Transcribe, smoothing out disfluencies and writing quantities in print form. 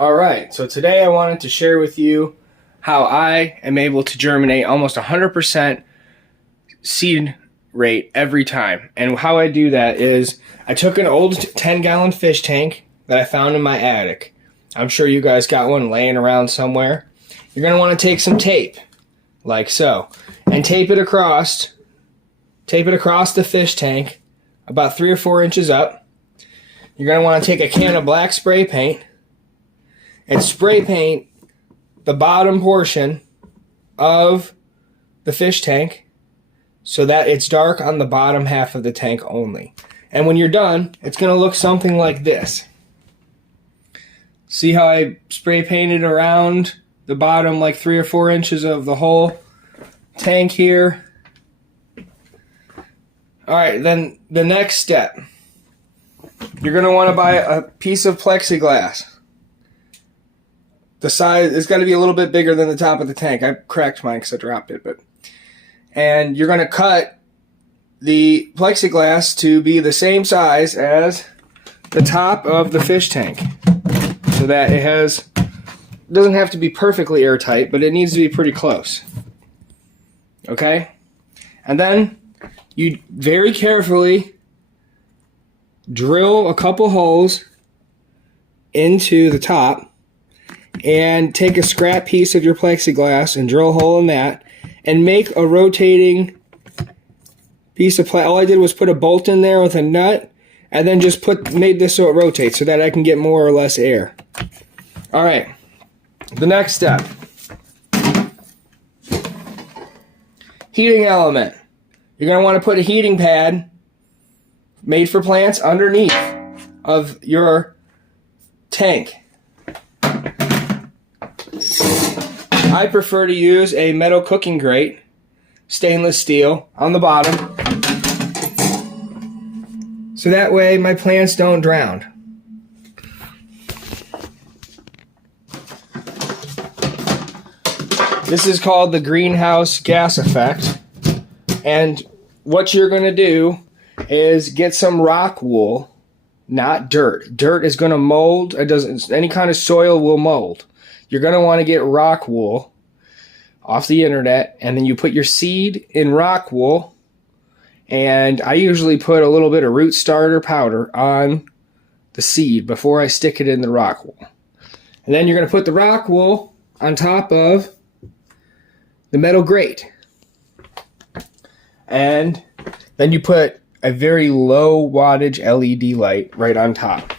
Alright, so today I wanted to share with you how I am able to germinate almost 100% seed rate every time. And how I do that is I took an old 10-gallon fish tank that I found in my attic. I'm sure you guys got one laying around somewhere. You're going to want to take some tape, like so, and tape it across the fish tank about 3 or 4 inches up. You're going to want to take a can of black spray paint and spray paint the bottom portion of the fish tank so that it's dark on the bottom half of the tank only. And when you're done, it's going to look something like this. See how I spray painted around the bottom like 3 or 4 inches of the whole tank here? Alright, then the next step. You're going to want to buy a piece of plexiglass. The size is got to be a little bit bigger than the top of the tank. I cracked mine because I dropped it. And you're going to cut the plexiglass to be the same size as the top of the fish tank, so that it doesn't have to be perfectly airtight, but it needs to be pretty close. Okay? And then you very carefully drill a couple holes into the top and take a scrap piece of your plexiglass and drill a hole in that and make a rotating piece of all I did was put a bolt in there with a nut and then just made this so it rotates so that I can get more or less air. Alright, the next step. Heating element. You're going to want to put a heating pad made for plants underneath of your tank. I prefer to use a metal cooking grate, stainless steel, on the bottom, so that way my plants don't drown. This is called the greenhouse gas effect, and what you're going to do is get some rock wool, not dirt. Dirt is going to mold. Any kind of soil will mold. You're going to want to get rock wool off the internet, and then you put your seed in rock wool, and I usually put a little bit of root starter powder on the seed before I stick it in the rock wool. And then you're going to put the rock wool on top of the metal grate. And then you put a very low wattage LED light right on top.